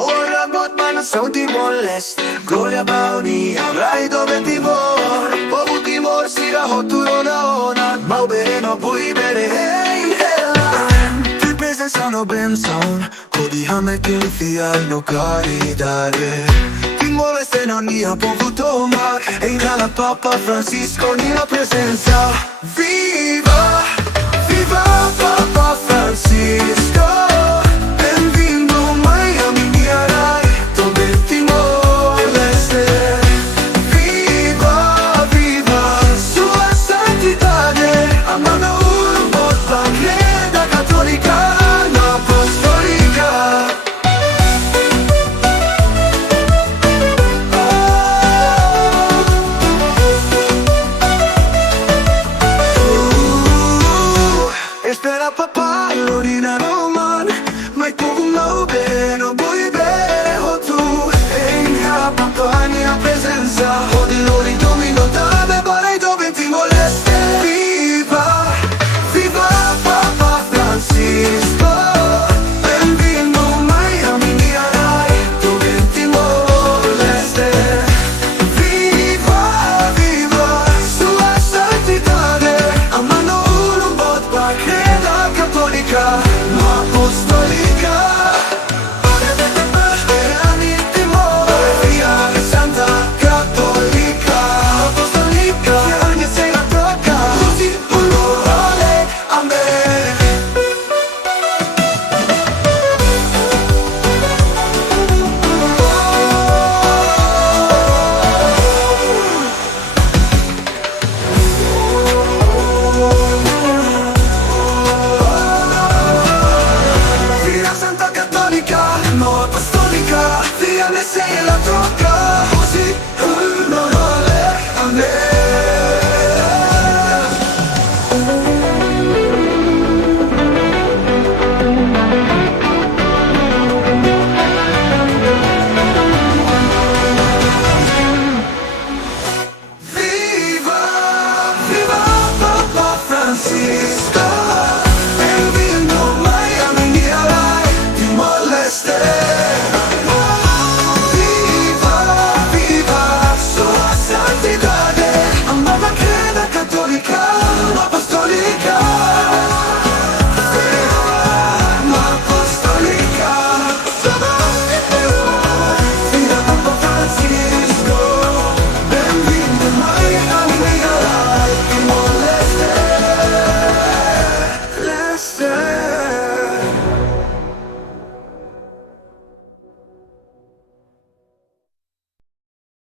Ora Botman sono Timor-Leste, gloria bauni, avrai dove Timor. Povo Timor, sira hoturona, mau bere no pui bere, hey, hey. Ti presenza benson, kodi hame kunfial no caridade. Timor-Leste non nia poco tomar, e nella Papa Francisco nia presenza. Viva, viva Papa Francisco. Espera papà, l'orina roman, mai poco no bene, vuoi bere o tu. E in mia papà, mia presenza, o di loro domino, dove vorrei dove ti moleste. Viva, viva Papa Francisco. Benvenuto Miami, mia rai, dove ti moleste. Viva, viva, sua santità, amano un bot perché ma apostolica. Sperani in Timor, via Santa Cattolica. Apostolica, che ogni sera tocca, così parole a me. Santa Cattolica, no apostolica, via ne sei la tocca.